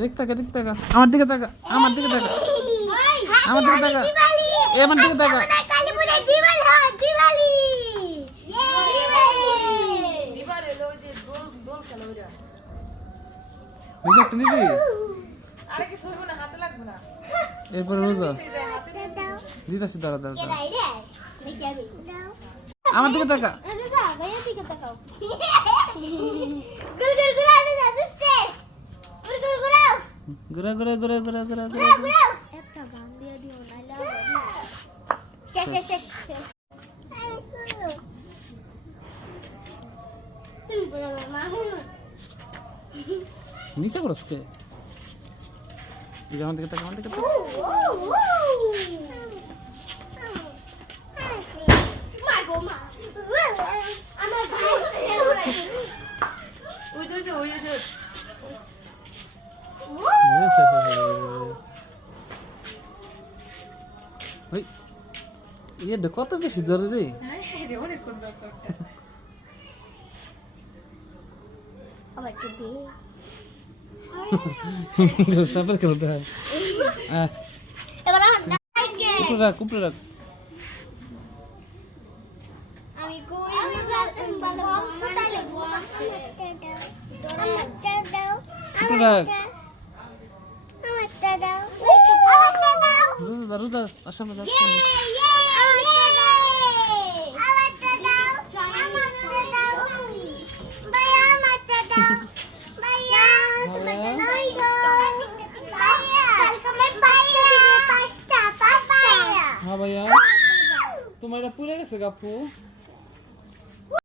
এদিক তাকা আমার দিকে তাকা আমার দিকে তাকা আমার দিকে তাকা আমার দিকে তাকা কালী পূজায় দিওয়ালি হয় দিওয়ালি এবার এলো যে দোল খেলা ওইটা রোজা একটা নিবি আরে কি সইব না হাতে লাগবে না এরপরে রোজা হাতে দাও দিতাছি দাঁড়া দাঁড়া কে রাই রে দেখি আমি দাও আমার দিকে তাকা আরে যা গায়া দিকে তাকাও গুল গুল গুল আমি যাচ্ছে গুল গুল গুলাও ঘুরা ঘুরা ঘুরা ঘুরা ঘুরা গুলাও গুলাও একটা গান দিয়ে দিও নাইলে শেষ তুমি বলো মা নিচে করস কে আমার দিকে তাকা আমার দিকে তাকা ওই যে ওই এটা কত বেশি জোরে রে হ্যাঁ রে অনেক কোন দর্শকটা আবার কি দিয়ে সাপের খেলতে হয় এবার আমার উপরে রাখ আমি কই ভালো তাইলে বসে দাও উপরে রাখ আমারটা দাও রোজা সামনে যাচ্ছে আমারটা দাও ভাইয়া আমারটা দাও ভাইয়া হ্যাঁ ভাইয়া তোমার এটা পুড়ে গেছে গাপু